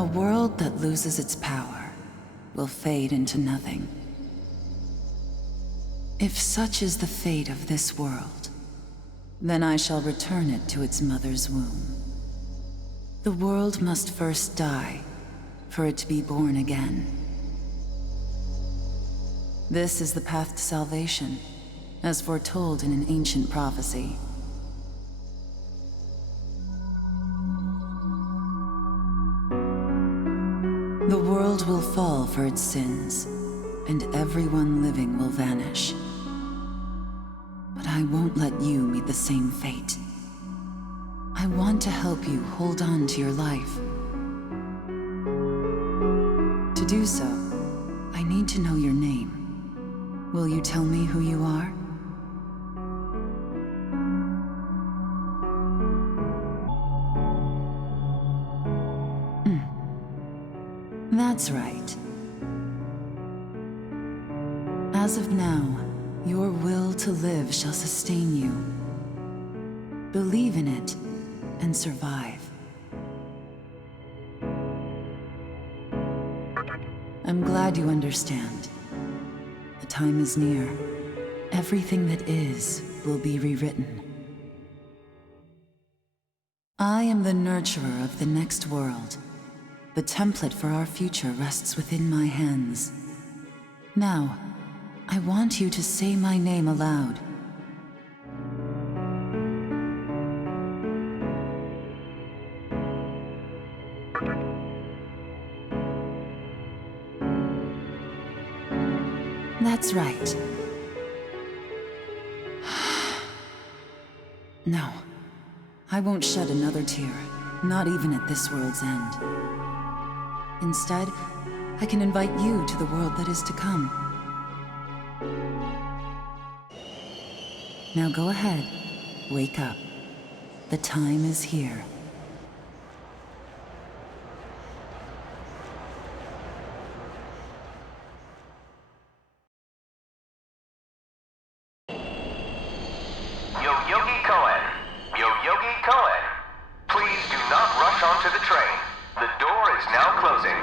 A world that loses its power will fade into nothing. If such is the fate of this world, then I shall return it to its mother's womb. The world must first die for it to be born again. This is the path to salvation, as foretold in an ancient prophecy. The world will fall for its sins, and everyone living will vanish. But I won't let you meet the same fate. I want to help you hold on to your life. To do so, I need to know your name. Will you tell me who you are? That's right. As of now, your will to live shall sustain you. Believe in it and survive. I'm glad you understand. The time is near. Everything that is will be rewritten. I am the nurturer of the next world. The template for our future rests within my hands. Now, I want you to say my name aloud. That's right. No, I won't shed another tear, not even at this world's end. Instead, I can invite you to the world that is to come. Now go ahead, wake up. The time is here. Please do not rush onto the train. The door is now closing.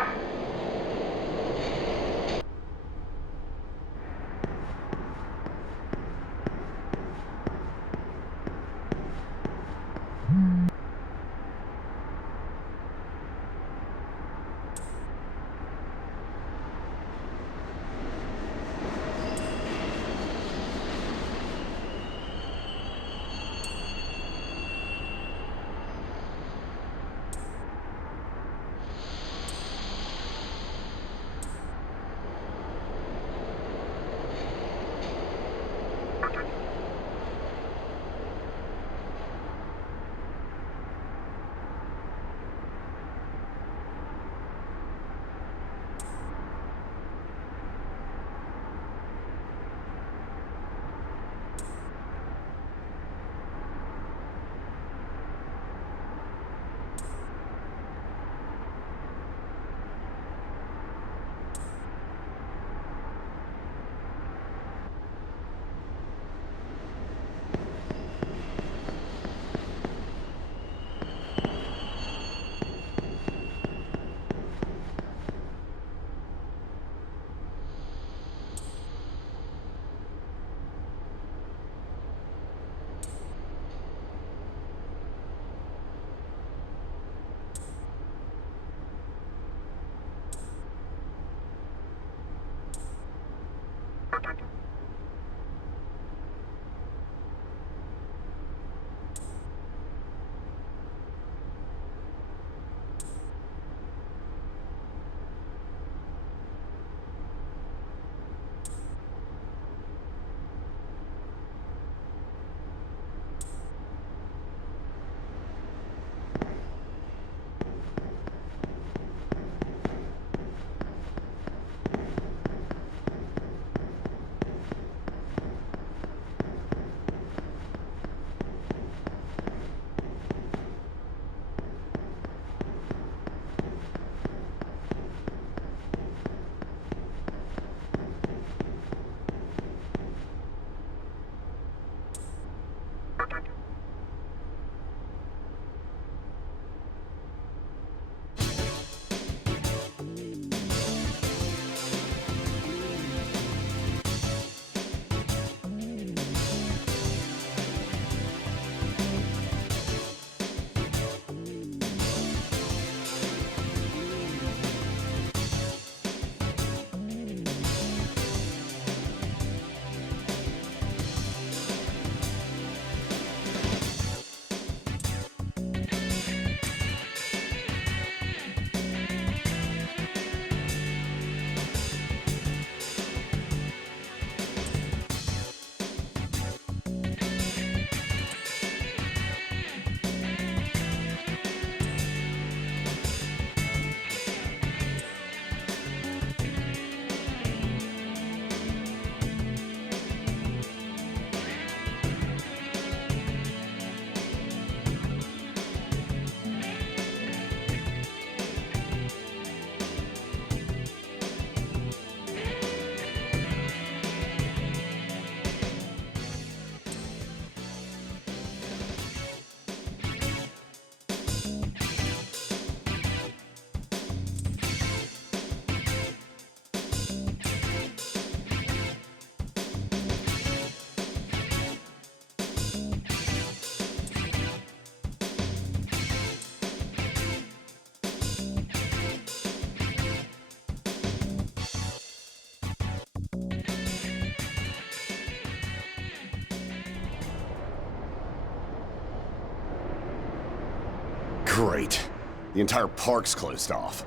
Great. The entire park's closed off.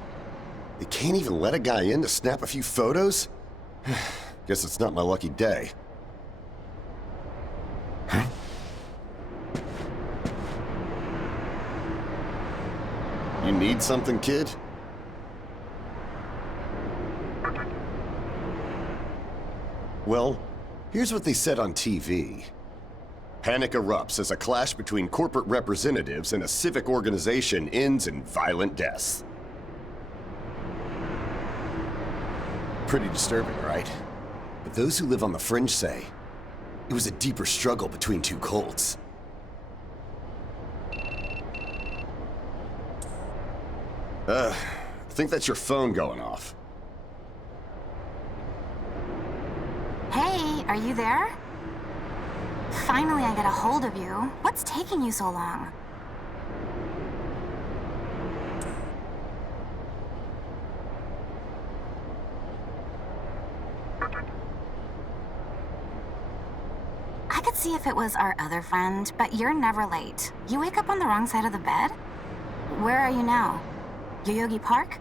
They can't even let a guy in to snap a few photos? Guess it's not my lucky day. Huh? You need something, kid? Well, here's what they said on TV. Panic erupts as a clash between corporate representatives and a civic organization ends in violent deaths. Pretty disturbing, right? But those who live on the fringe say it was a deeper struggle between two cults. I think that's your phone going off. Hey, are you there? Finally, I get a hold of you. What's taking you so long? I could see if it was our other friend, but you're never late. You wake up on the wrong side of the bed? Where are you now? Yoyogi Park?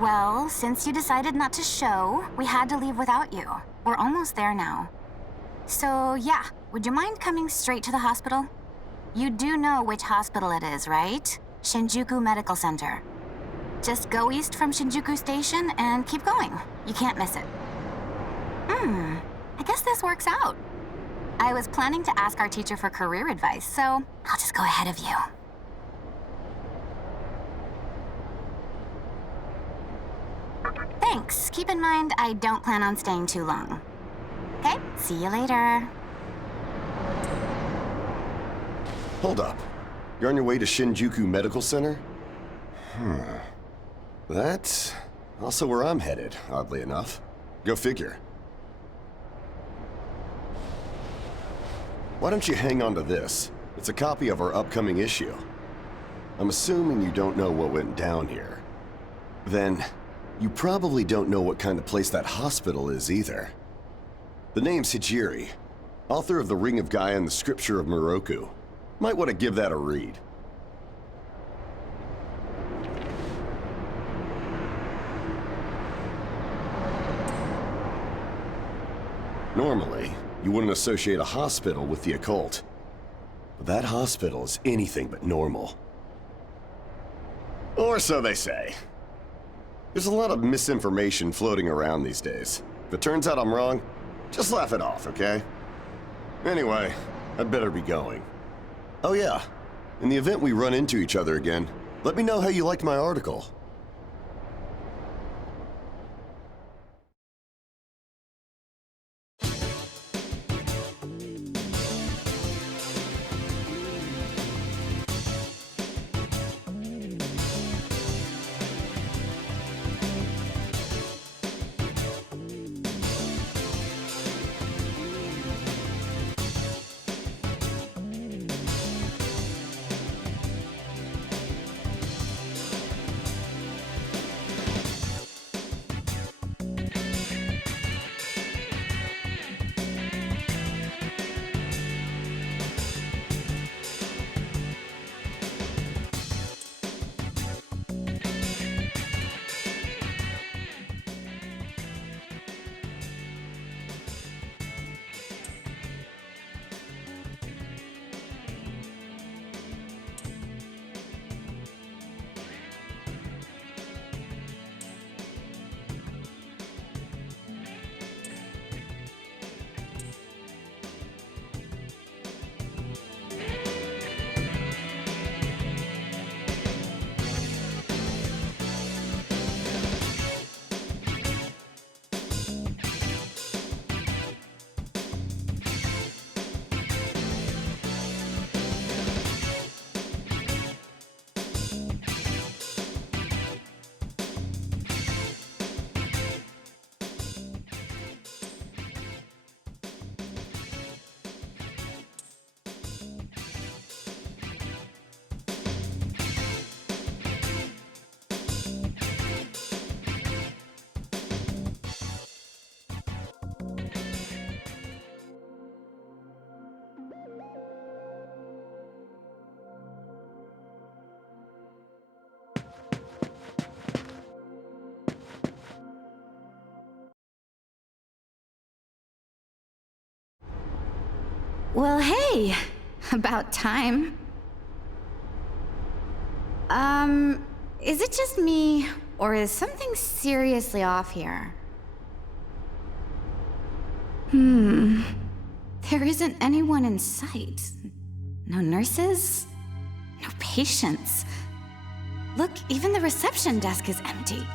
Well, since you decided not to show, we had to leave without you. We're almost there now. So, yeah, would you mind coming straight to the hospital? You do know which hospital it is, right? Shinjuku Medical Center. Just go east from Shinjuku Station and keep going. You can't miss it. I guess this works out. I was planning to ask our teacher for career advice, so I'll just go ahead of you. Thanks. Keep in mind, I don't plan on staying too long. Okay, see you later. Hold up. You're on your way to Shinjuku Medical Center? That's also where I'm headed, oddly enough. Go figure. Why don't you hang on to this? It's a copy of our upcoming issue. I'm assuming you don't know what went down here. Then, you probably don't know what kind of place that hospital is either. The name's Hijiri, author of The Ring of Gaia and the Scripture of Moroku. Might want to give that a read. Normally, you wouldn't associate a hospital with the occult. But that hospital is anything but normal. Or so they say. There's a lot of misinformation floating around these days. If it turns out I'm wrong, just laugh it off, okay? Anyway, I'd better be going. Oh yeah, in the event we run into each other again, let me know how you liked my article. Well, hey, about time. Is it just me, or is something seriously off here? There isn't anyone in sight. No nurses, no patients. Look, even the reception desk is empty.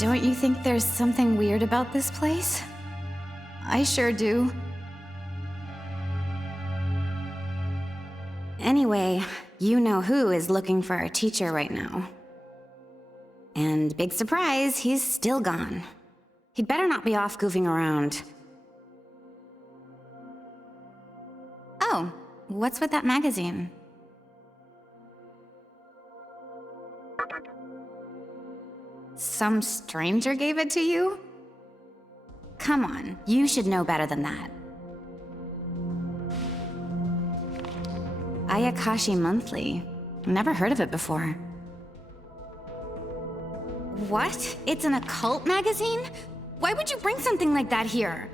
Don't you think there's something weird about this place? I sure do. Anyway, you know who is looking for our teacher right now. And big surprise, he's still gone. He'd better not be off goofing around. Oh, what's with that magazine? Some stranger gave it to you? Come on, you should know better than that. Ayakashi Monthly. Never heard of it before. What? It's an occult magazine? Why would you bring something like that here?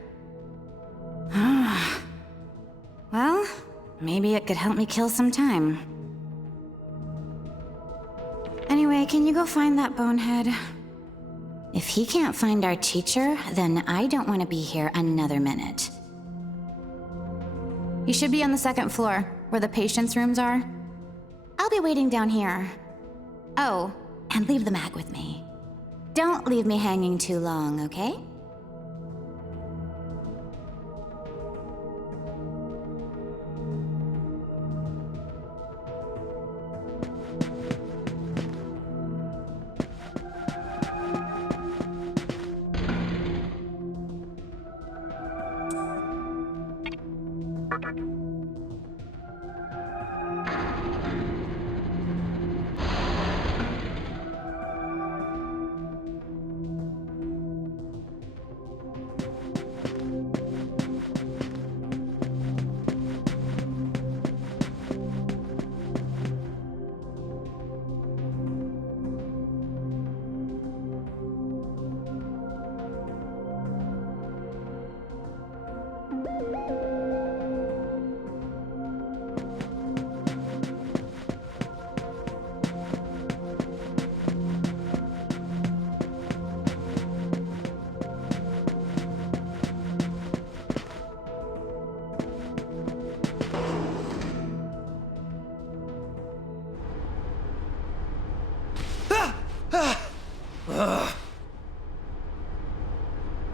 Well, maybe it could help me kill some time. Anyway, can you go find that bonehead? If he can't find our teacher, then I don't want to be here another minute. You should be on the second floor, where the patients' rooms are. I'll be waiting down here. Oh, and leave the mag with me. Don't leave me hanging too long, okay?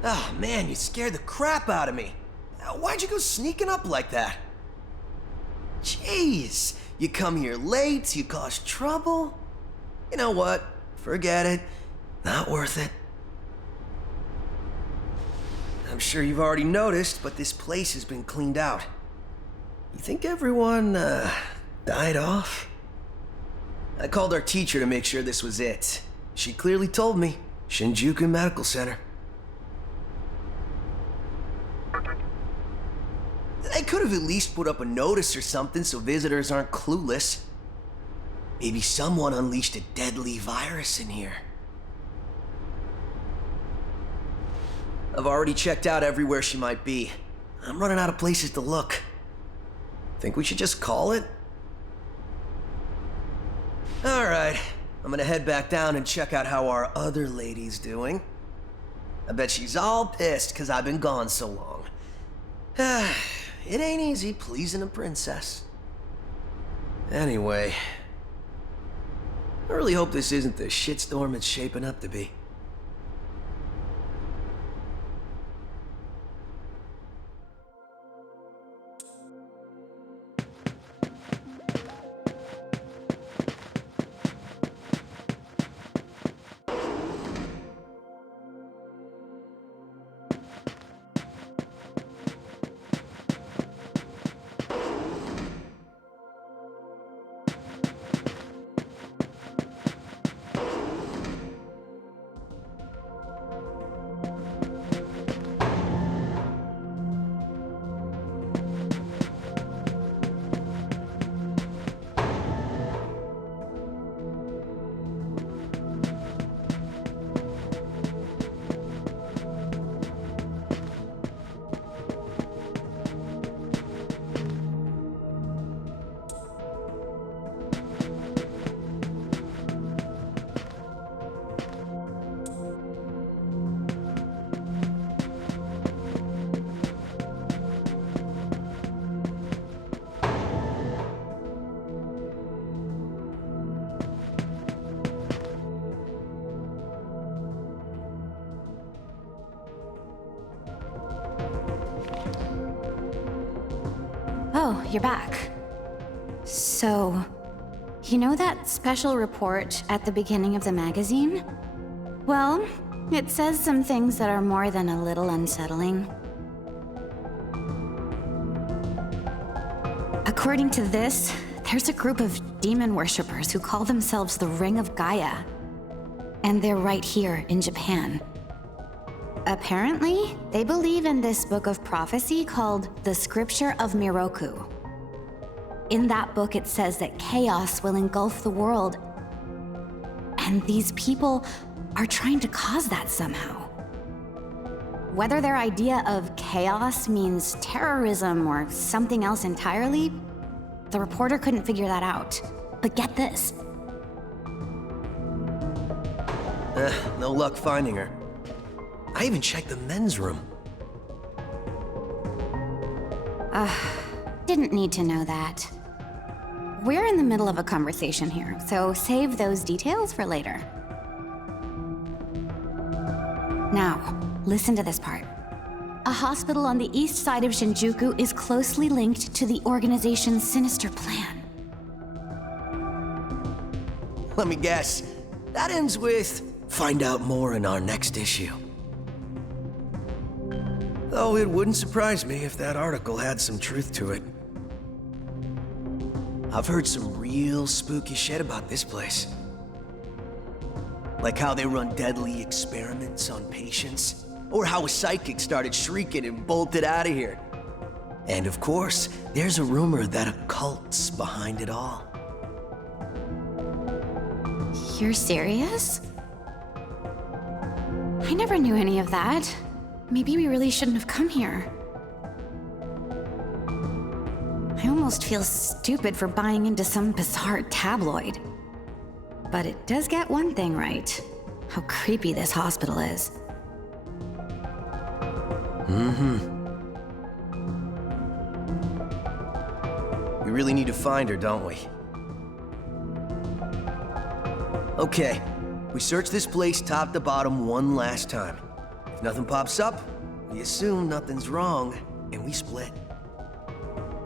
Oh man, you scared the crap out of me. Why'd you go sneaking up like that? Jeez, you come here late, you cause trouble. You know what? Forget it. Not worth it. I'm sure you've already noticed, but this place has been cleaned out. You think everyone, died off? I called our teacher to make sure this was it. She clearly told me. Shinjuku Medical Center. They could have at least put up a notice or something so visitors aren't clueless. Maybe someone unleashed a deadly virus in here. I've already checked out everywhere she might be. I'm running out of places to look. Think we should just call it? Alright, I'm gonna head back down and check out how our other lady's doing. I bet she's all pissed because I've been gone so long. It ain't easy pleasing a princess. Anyway, I really hope this isn't the shitstorm it's shaping up to be. Oh, you're back. So, you know that special report at the beginning of the magazine? Well, it says some things that are more than a little unsettling. According to this, there's a group of demon worshippers who call themselves the Ring of Gaia. And they're right here in Japan. Apparently, they believe in this book of prophecy called the Scripture of Miroku. In that book, it says that chaos will engulf the world. And these people are trying to cause that somehow. Whether their idea of chaos means terrorism or something else entirely, the reporter couldn't figure that out. But get this. No luck finding her. I even checked the men's room. Didn't need to know that. We're in the middle of a conversation here, so save those details for later. Now, listen to this part. A hospital on the east side of Shinjuku is closely linked to the organization's sinister plan. Let me guess. That ends with, find out more in our next issue. Though it wouldn't surprise me if that article had some truth to it. I've heard some real spooky shit about this place. Like how they run deadly experiments on patients, or how a psychic started shrieking and bolted out of here. And of course, there's a rumor that a cult's behind it all. You're serious? I never knew any of that. Maybe we really shouldn't have come here. I almost feel stupid for buying into some bizarre tabloid. But it does get one thing right. How creepy this hospital is. We really need to find her, don't we? Okay, we search this place top to bottom one last time. If nothing pops up, we assume nothing's wrong, and we split.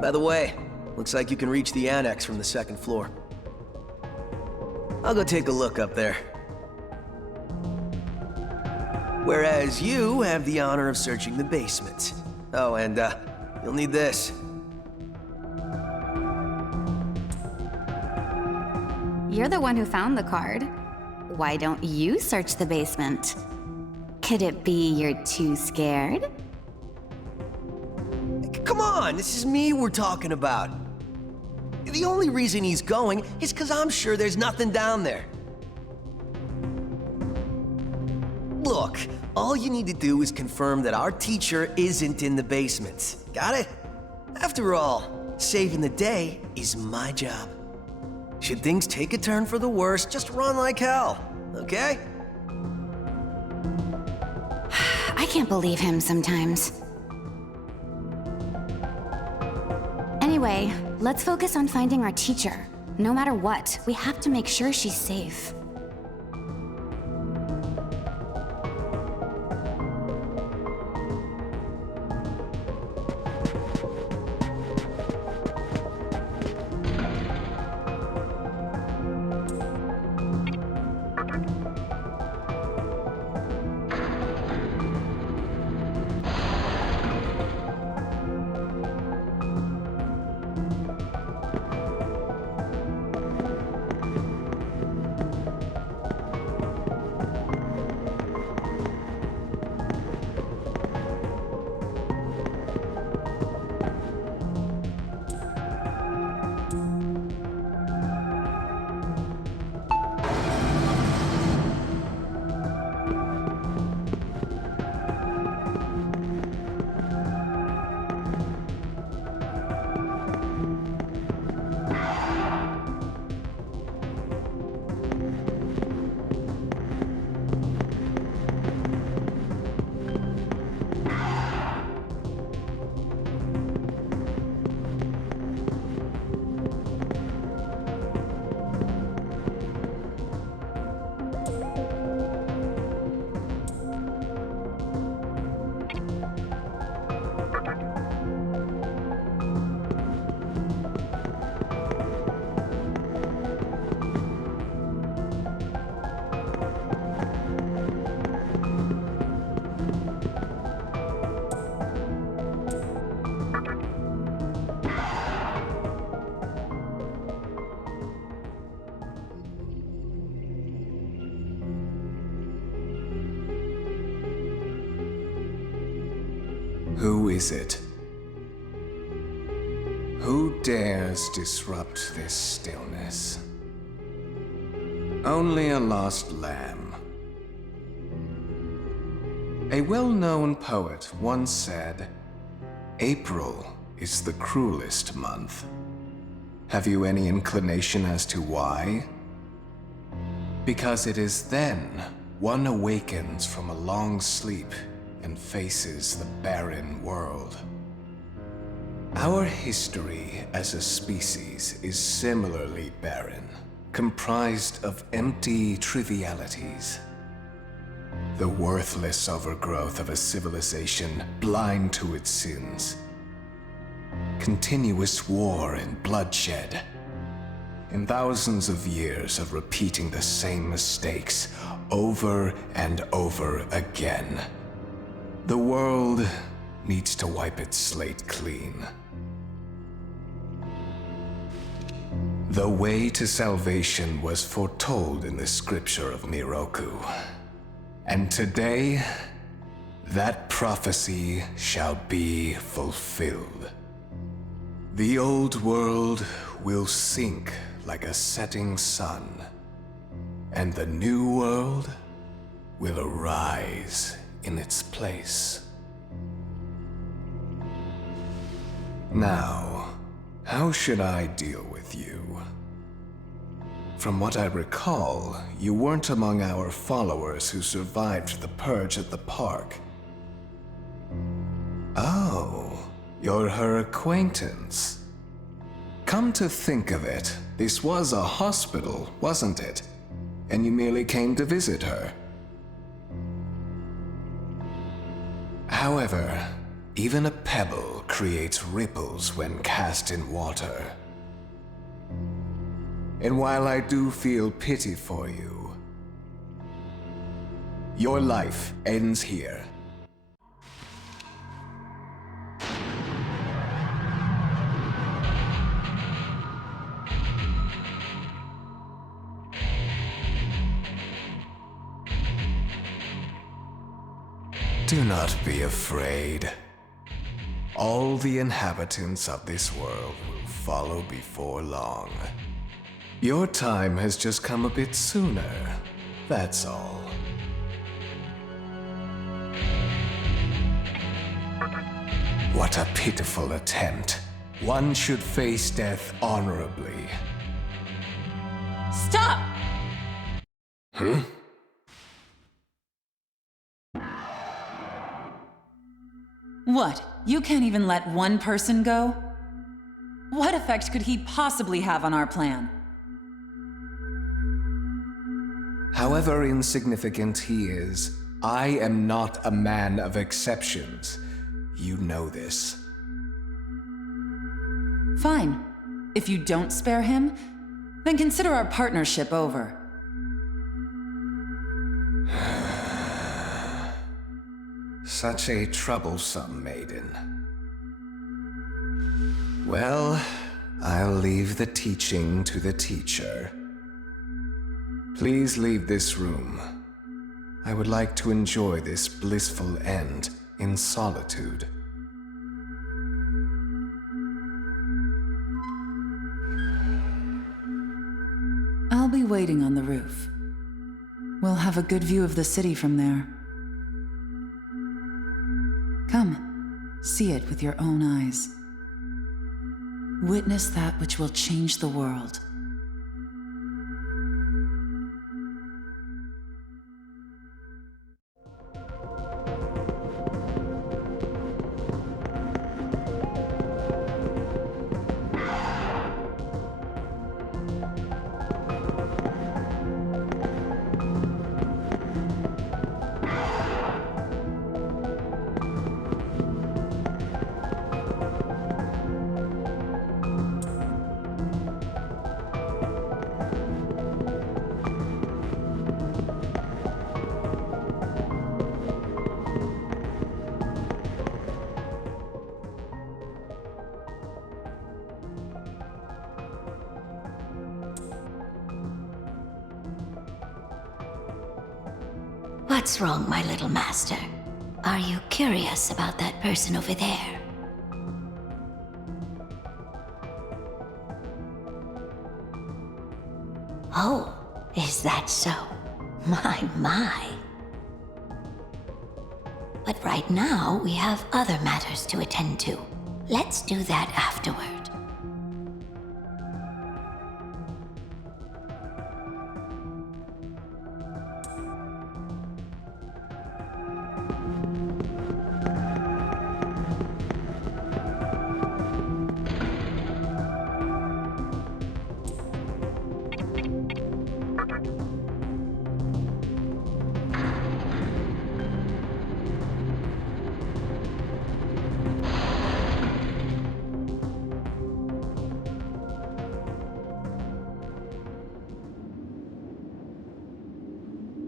By the way, looks like you can reach the annex from the second floor. I'll go take a look up there. Whereas you have the honor of searching the basement. Oh, and you'll need this. You're the one who found the card. Why don't you search the basement? Could it be you're too scared? Come on, this is me we're talking about. The only reason he's going is because I'm sure there's nothing down there. Look, all you need to do is confirm that our teacher isn't in the basement. Got it? After all, saving the day is my job. Should things take a turn for the worse, just run like hell, okay? I can't believe him sometimes. Anyway, let's focus on finding our teacher. No matter what, we have to make sure she's safe. Who is it? Who dares disrupt this stillness? Only a lost lamb. A well-known poet once said, "April is the cruelest month." Have you any inclination as to why? Because it is then one awakens from a long sleep and faces the barren world. Our history as a species is similarly barren, comprised of empty trivialities. The worthless overgrowth of a civilization blind to its sins. Continuous war and bloodshed. And thousands of years of repeating the same mistakes over and over again. The world needs to wipe its slate clean. The way to salvation was foretold in the scripture of Miroku. And today, that prophecy shall be fulfilled. The old world will sink like a setting sun, and the new world will arise in its place. Now, how should I deal with you? From what I recall, you weren't among our followers who survived the purge at the park. Oh, you're her acquaintance. Come to think of it, this was a hospital, wasn't it? And you merely came to visit her. However, even a pebble creates ripples when cast in water. And while I do feel pity for you, your life ends here. Do not be afraid. All the inhabitants of this world will follow before long. Your time has just come a bit sooner, that's all. What a pitiful attempt. One should face death honorably. Stop! Huh? What? You can't even let one person go? What effect could he possibly have on our plan? However insignificant he is, I am not a man of exceptions. You know this. Fine. If you don't spare him, then consider our partnership over. Such a troublesome maiden. Well, I'll leave the teaching to the teacher. Please leave this room. I would like to enjoy this blissful end in solitude. I'll be waiting on the roof. We'll have a good view of the city from there. Come, see it with your own eyes. Witness that which will change the world. What's wrong, my little master? Are you curious about that person over there? Oh, is that so? My. But right now, we have other matters to attend to. Let's do that afterward.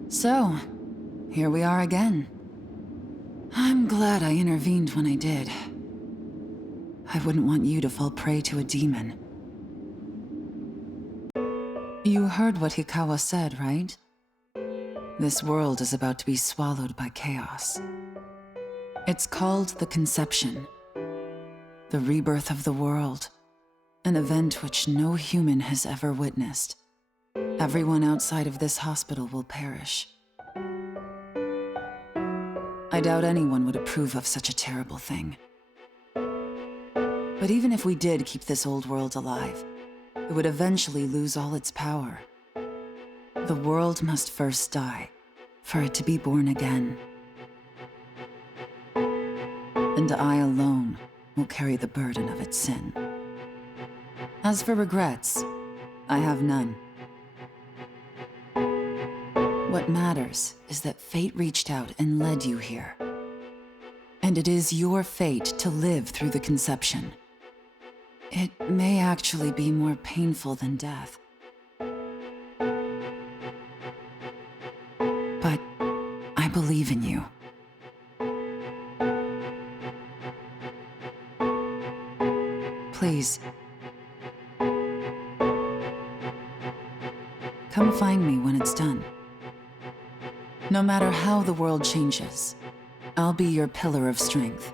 So, here we are again. I'm glad I intervened when I did. I wouldn't want you to fall prey to a demon. You heard what Hikawa said, right? This world is about to be swallowed by chaos. It's called the Conception. The rebirth of the world. An event which no human has ever witnessed. Everyone outside of this hospital will perish. I doubt anyone would approve of such a terrible thing. But even if we did keep this old world alive, it would eventually lose all its power. The world must first die, for it to be born again. And I alone will carry the burden of its sin. As for regrets, I have none. What matters is that fate reached out and led you here. And it is your fate to live through the conception. It may actually be more painful than death. But I believe in you. Please. Come find me when it's done. No matter how the world changes, I'll be your pillar of strength.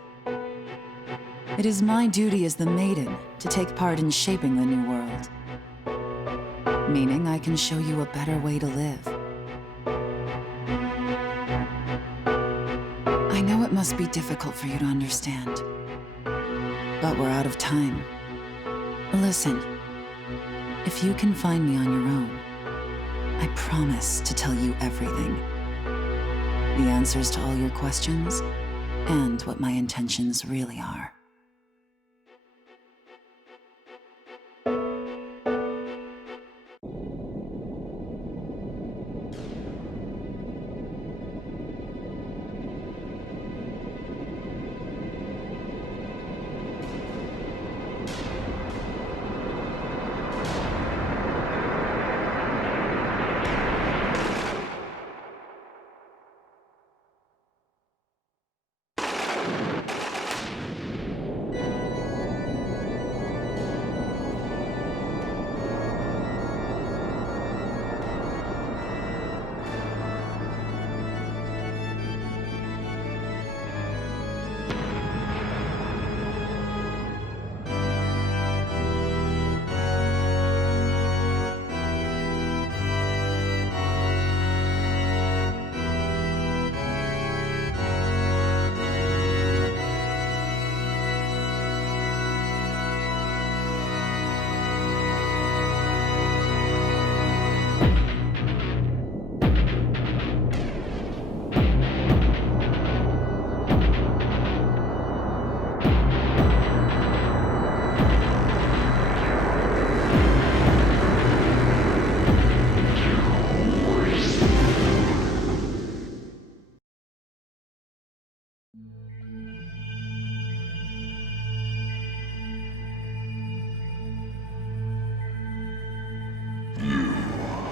It is my duty as the Maiden to take part in shaping the new world. Meaning I can show you a better way to live. I know it must be difficult for you to understand, but we're out of time. Listen, if you can find me on your own, I promise to tell you everything. The answers to all your questions, and what my intentions really are.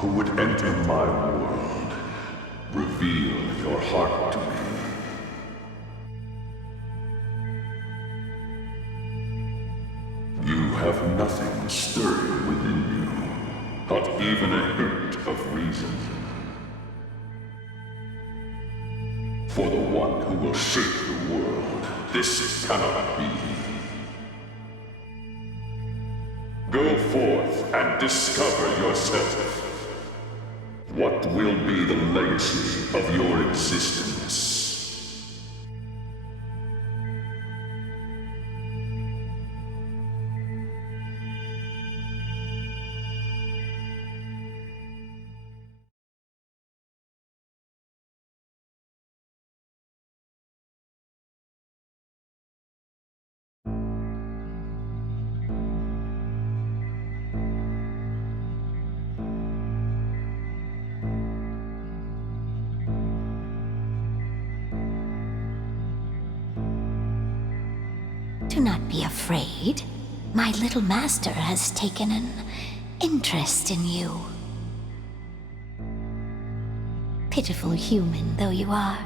Who would enter my world, reveal your heart to me. You have nothing stirring within you, not even a hint of reason. For the one who will shake the world. This cannot be. Go forth and discover yourself. What will be the legacy of your existence? Do not be afraid. My little master has taken an interest in you. Pitiful human though you are,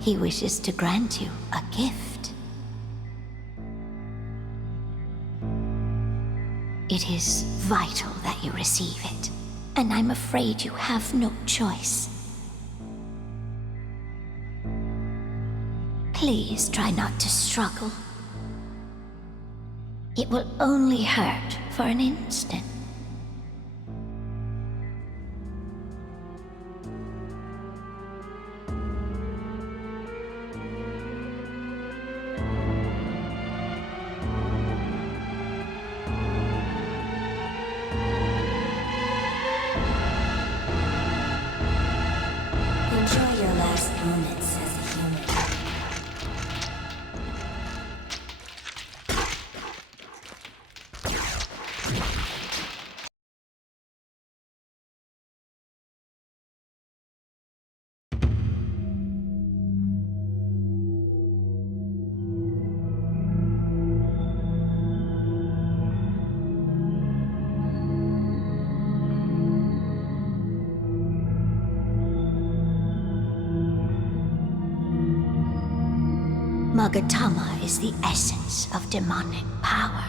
he wishes to grant you a gift. It is vital that you receive it, and I'm afraid you have no choice. Please try not to struggle. It will only hurt for an instant. Enjoy your last moments as a human. Magatama is the essence of demonic power.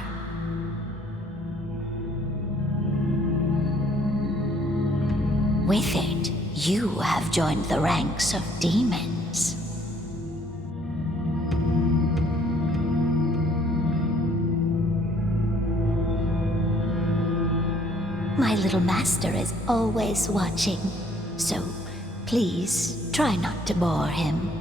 With it, you have joined the ranks of demons. My little master is always watching, so please try not to bore him.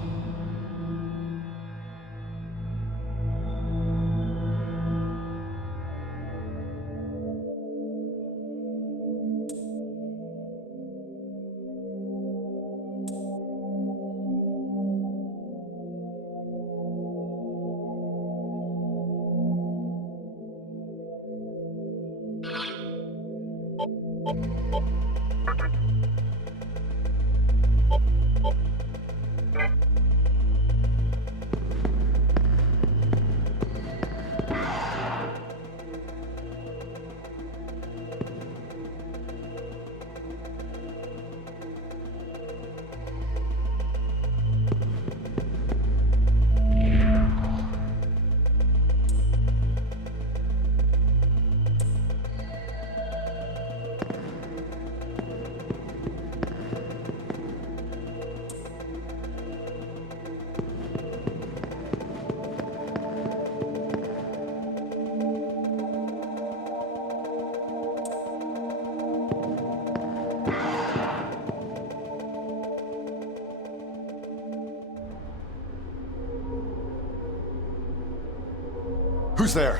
Who's there?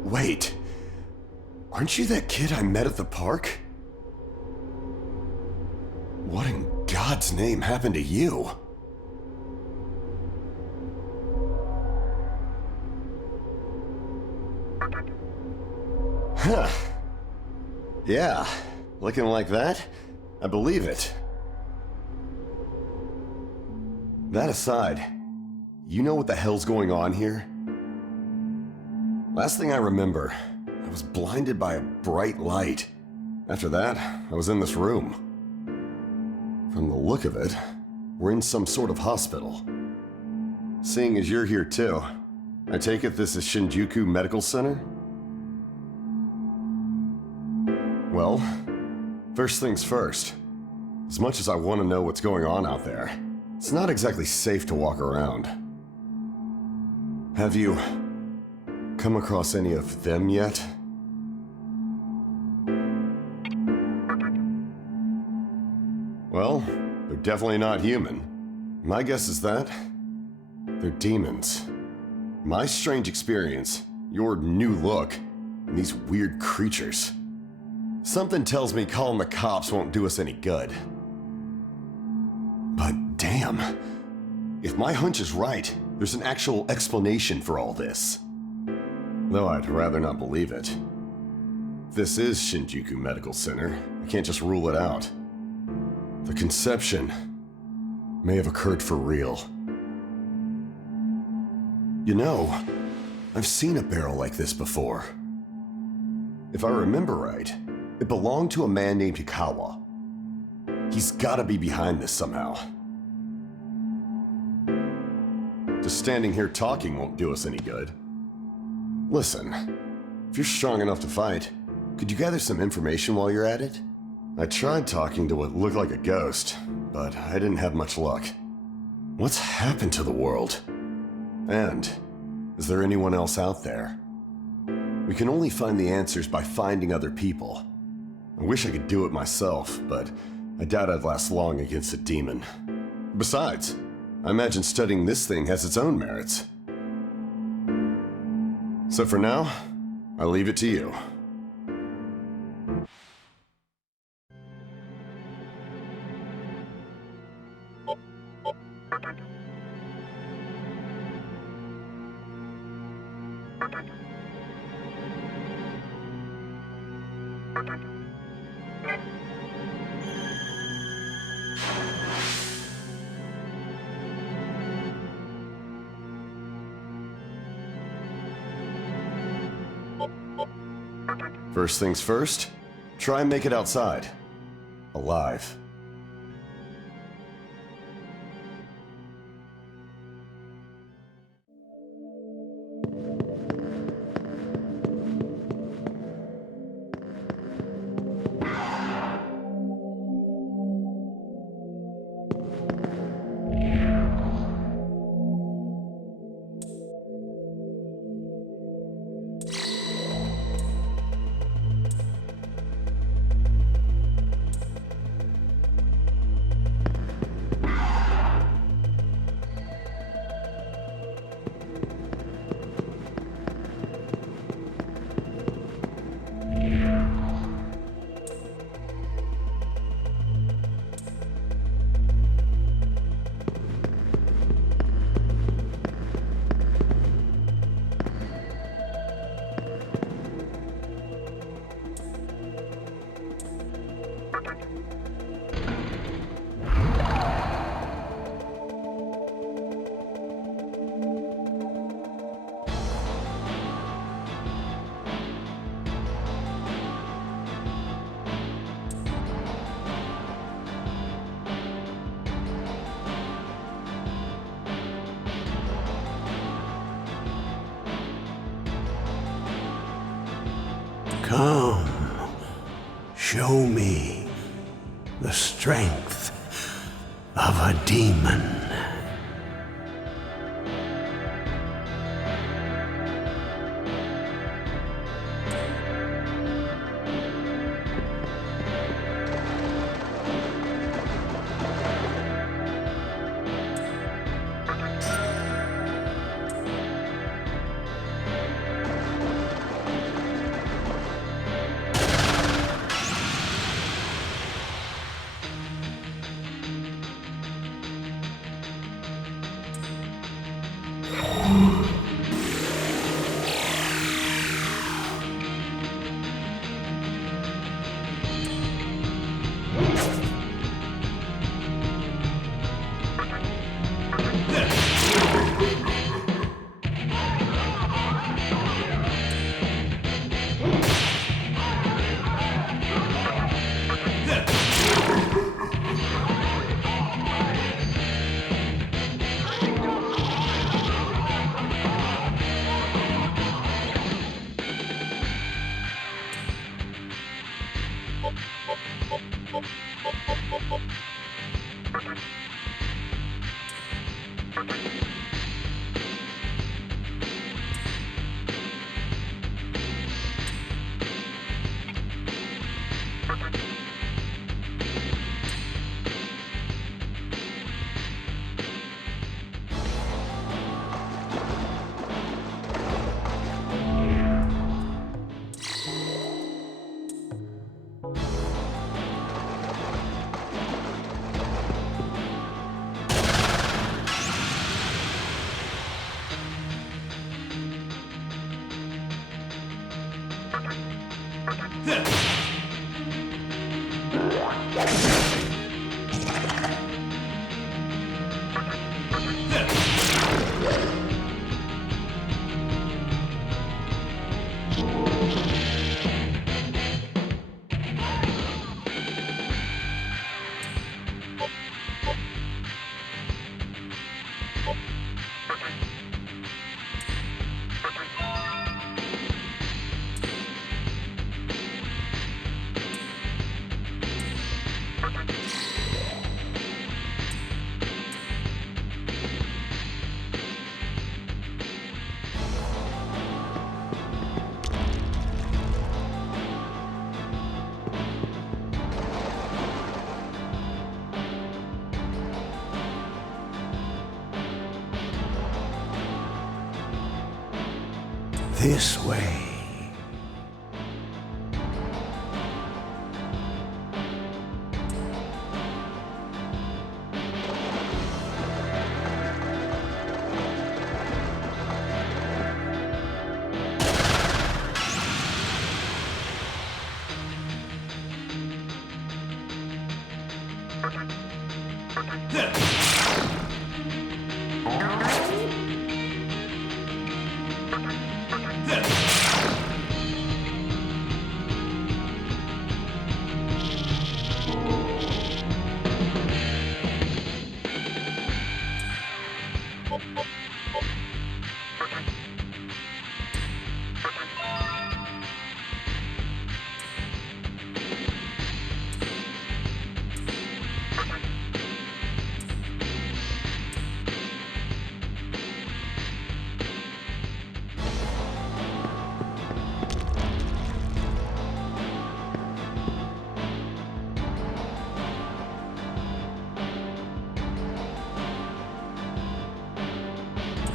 Wait. Aren't you that kid I met at the park? What in God's name happened to you? Huh. Yeah, looking like that? I believe it. That aside, you know what the hell's going on here? Last thing I remember, I was blinded by a bright light. After that, I was in this room. From the look of it, we're in some sort of hospital. Seeing as you're here too, I take it this is Shinjuku Medical Center? Well, First things first. As much as I want to know what's going on out there, it's not exactly safe to walk around. Have you come across any of them yet? Well, they're definitely not human. My guess is that they're demons. My strange experience, your new look, and these weird creatures. Something tells me calling the cops won't do us any good. But damn, if my hunch is right, there's an actual explanation for all this. Though I'd rather not believe it. If this is Shinjuku Medical Center, I can't just rule it out. The conception may have occurred for real. You know, I've seen a barrel like this before. If I remember right, it belonged to a man named Hikawa. He's gotta be behind this somehow. Just standing here talking won't do us any good. Listen, if you're strong enough to fight, could you gather some information while you're at it? I tried talking to what looked like a ghost, but I didn't have much luck. What's happened to the world? And is there anyone else out there? We can only find the answers by finding other people. I wish I could do it myself, but I doubt I'd last long against a demon. Besides, I imagine studying this thing has its own merits. So for now, I'll leave it to you. First things first, try and make it outside. Alive. Come, show me the strength of a demon. This way.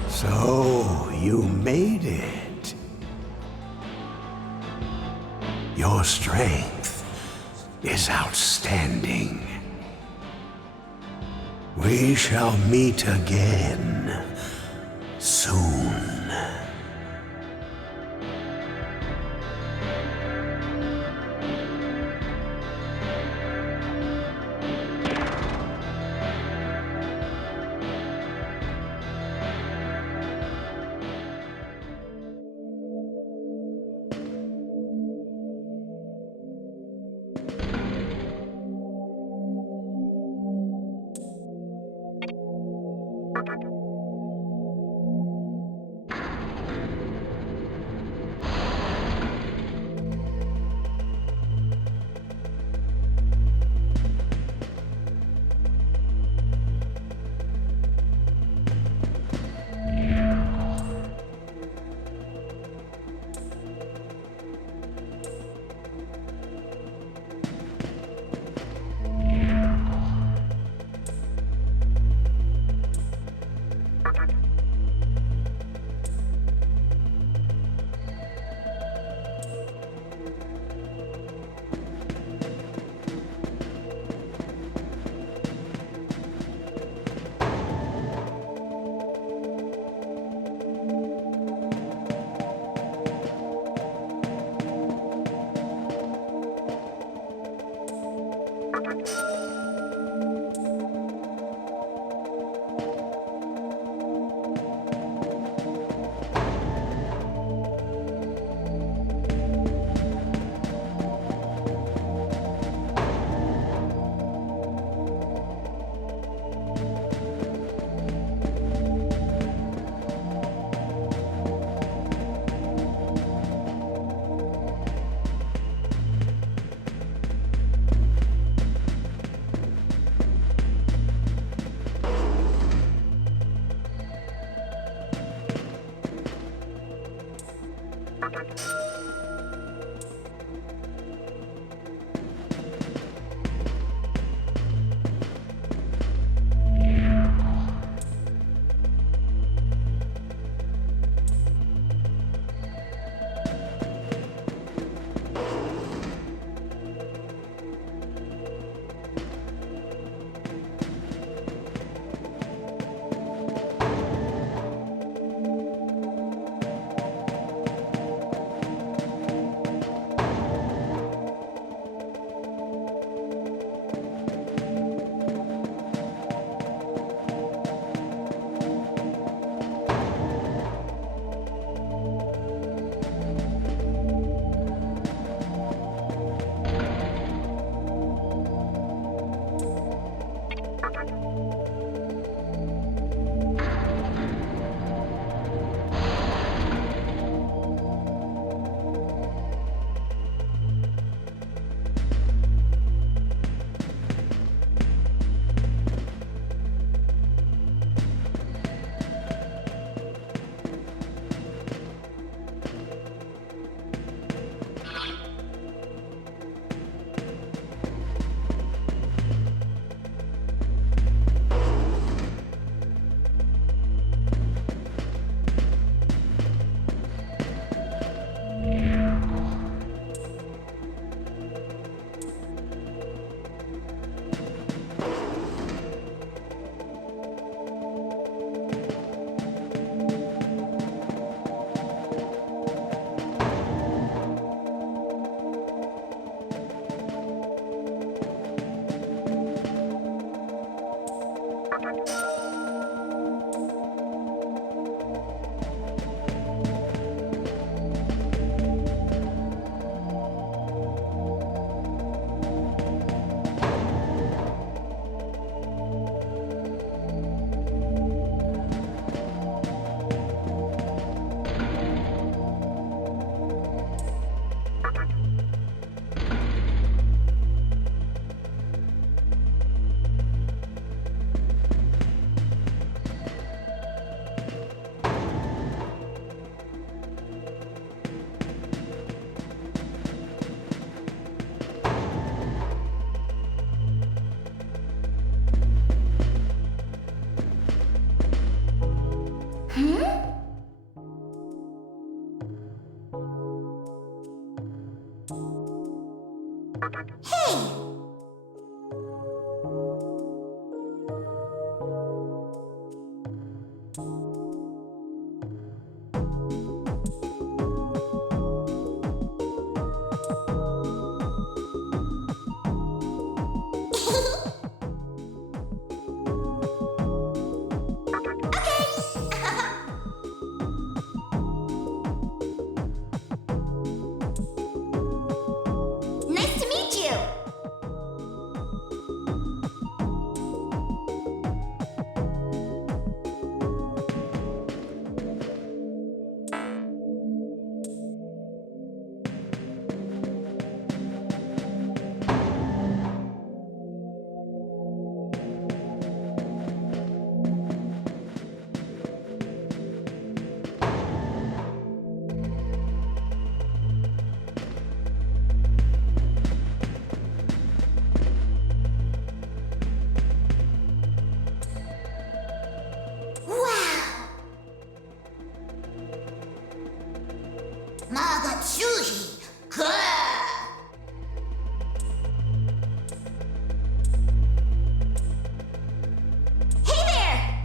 So, you made it. Your strength is outstanding. We shall meet again soon. Nice to meet you! Magatsuhi! Hey there!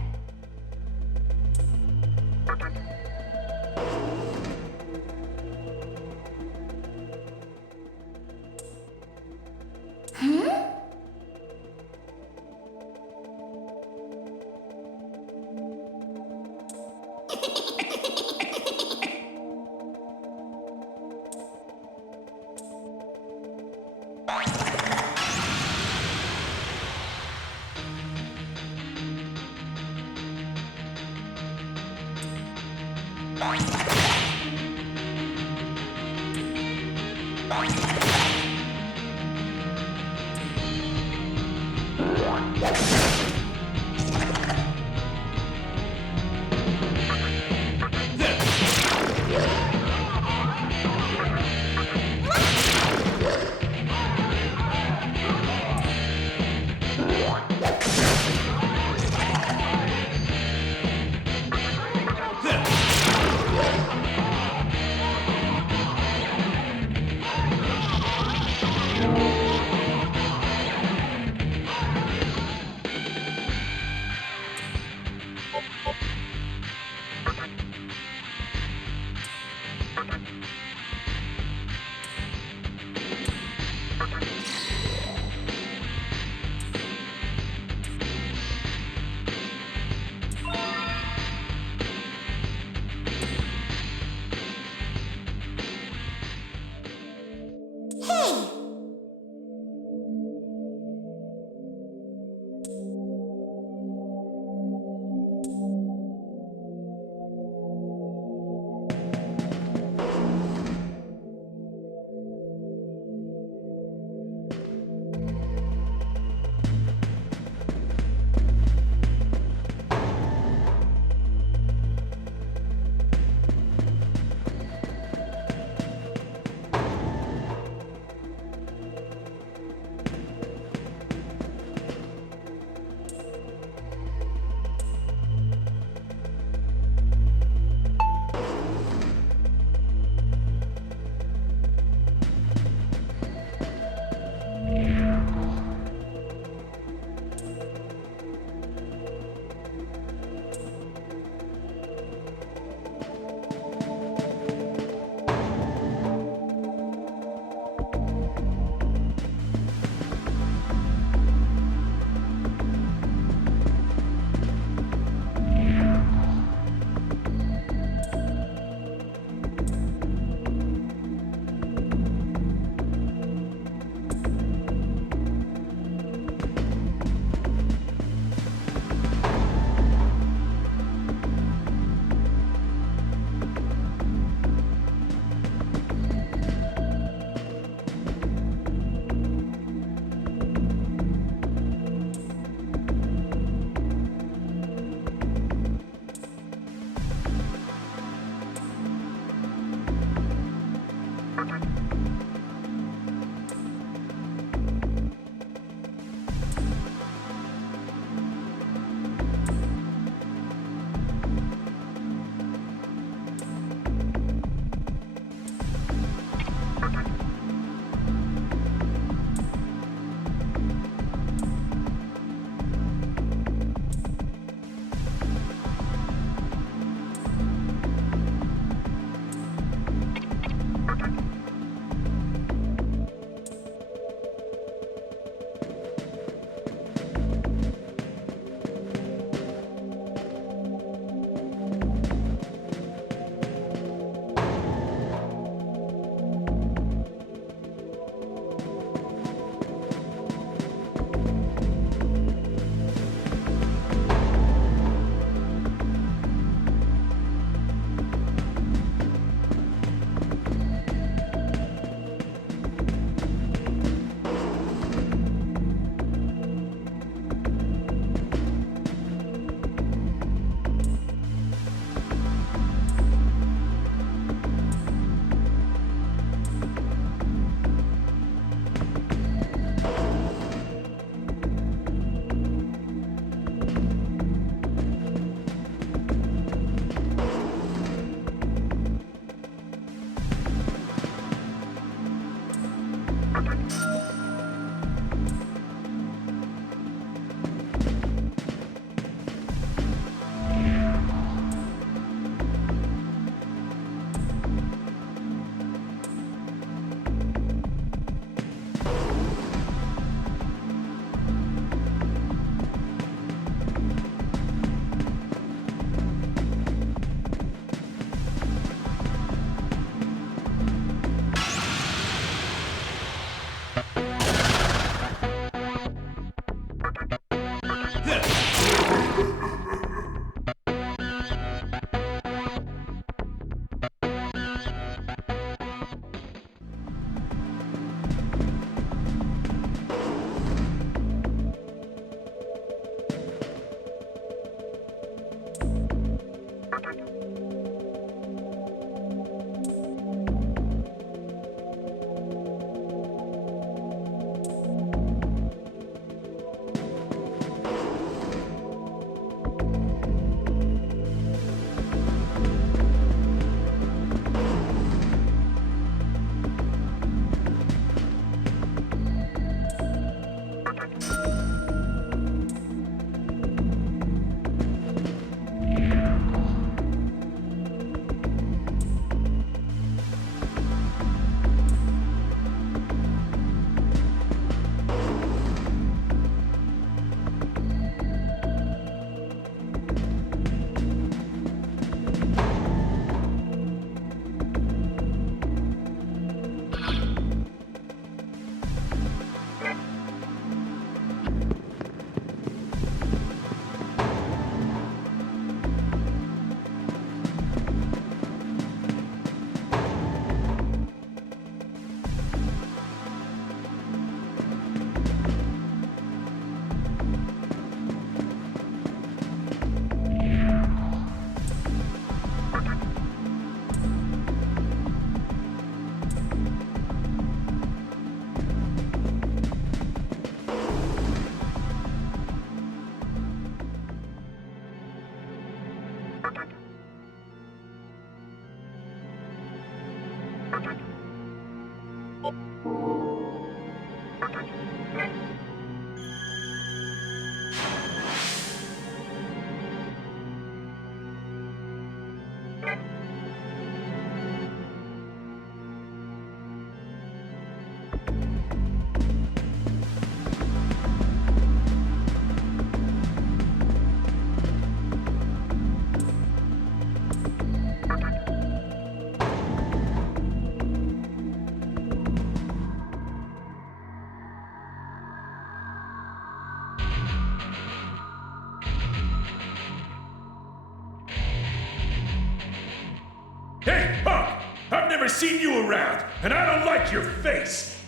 Hey, punk! I've never seen you around, and I don't like your face!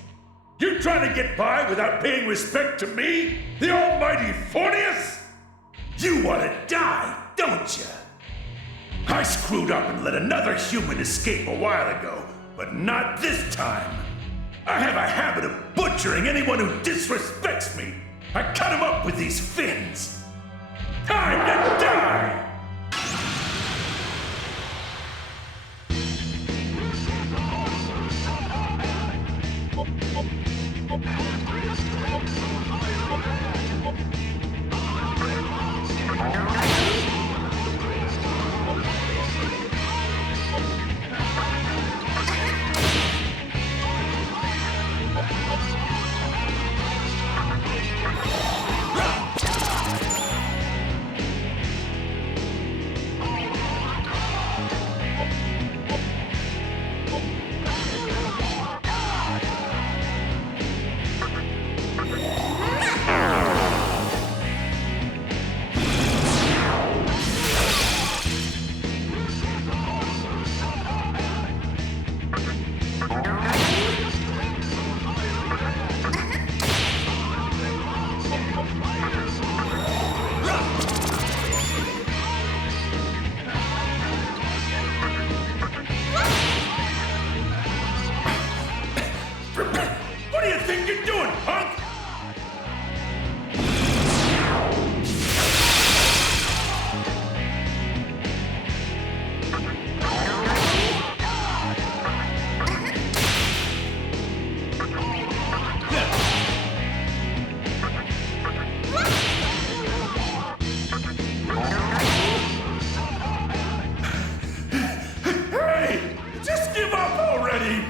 You trying to get by without paying respect to me? The almighty Fornius? You want to die, don't you? I screwed up and let another human escape a while ago, but not this time. I have a habit of butchering anyone who disrespects me. I cut him up with these fins. Time to die! What do you think you're doing, punk? Hey, just give up already!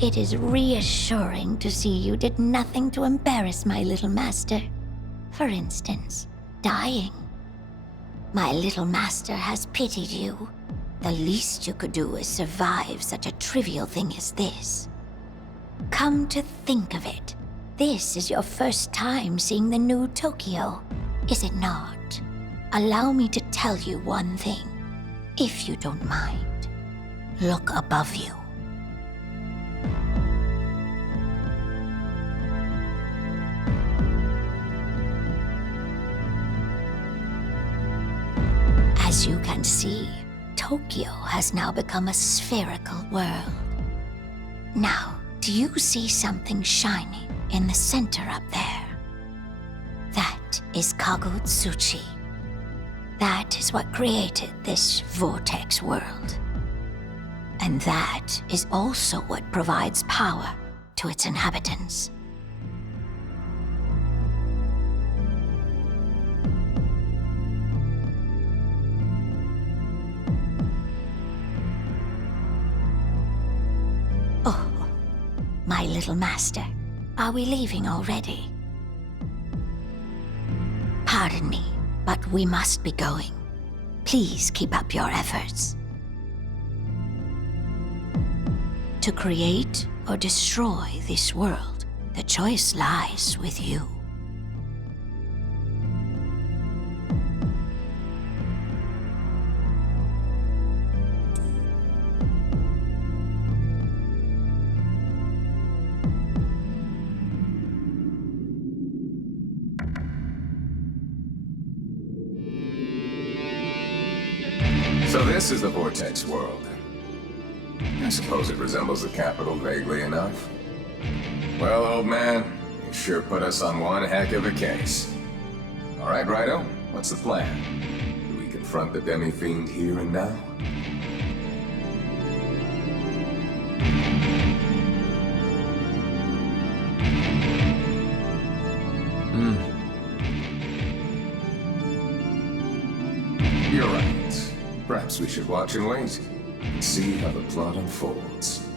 It is reassuring to see you did nothing to embarrass my little master. For instance, dying. My little master has pitied you. The least you could do is survive such a trivial thing as this. Come to think of it, this is your first time seeing the new Tokyo, is it not? Allow me to tell you one thing, if you don't mind. Look above you. As you can see, Tokyo has now become a spherical world. Now, do you see something shining in the center up there? That is Kagutsuchi. That is what created this vortex world. And that is also what provides power to its inhabitants. Oh, my little master, are we leaving already? Pardon me, but we must be going. Please keep up your efforts. To create or destroy this world, the choice lies with you. So this is the Vortex world. I suppose it resembles the capital vaguely enough. Well, old man, you sure put us on one heck of a case. All right, Rido, what's the plan? Do we confront the demi-fiend here and now? You're right. Perhaps we should watch and wait and see how the plot unfolds.